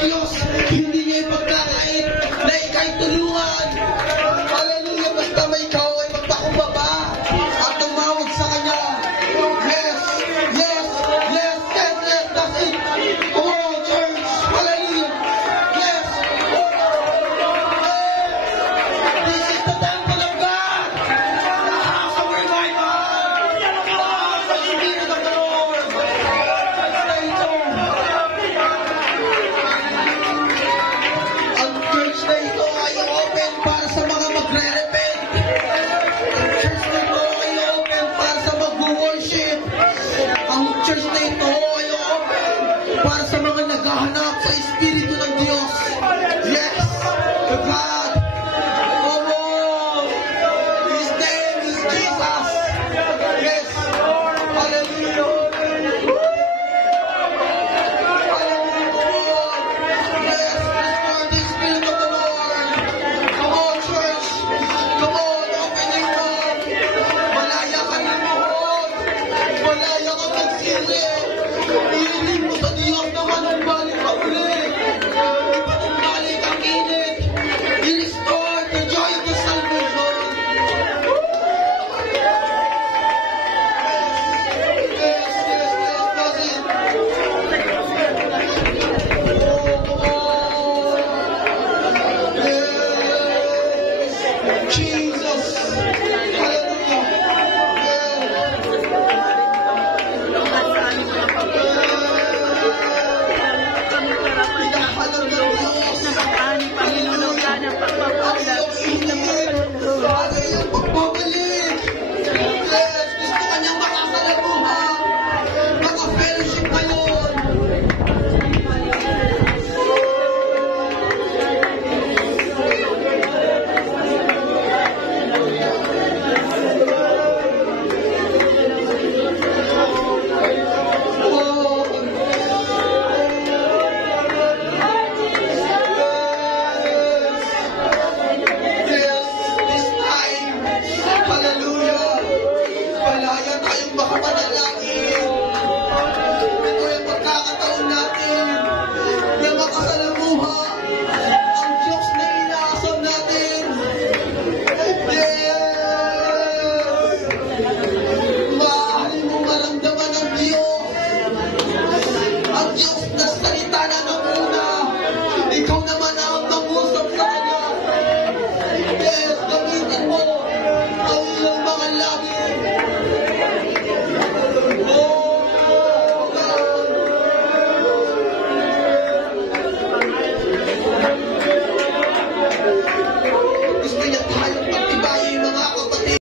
Diyos, hindi niya ipagkakait na ika'y tulungan. Hallelujah, basta may ikaw ay magpakumbaba at tumawag sa Kanya. Yes, yes, yes, yes, yes, that's it. Come on, church. Hallelujah. Yes. This is the temple of God. The house of revival. The Spirit of the Lord. Stay tuned. Ang church na ito ay open para sa mga magre-repent. Ang church na ito ay open para sa mag-worship. Ang church na ito ay open para sa mga naghahanap sa Espiritu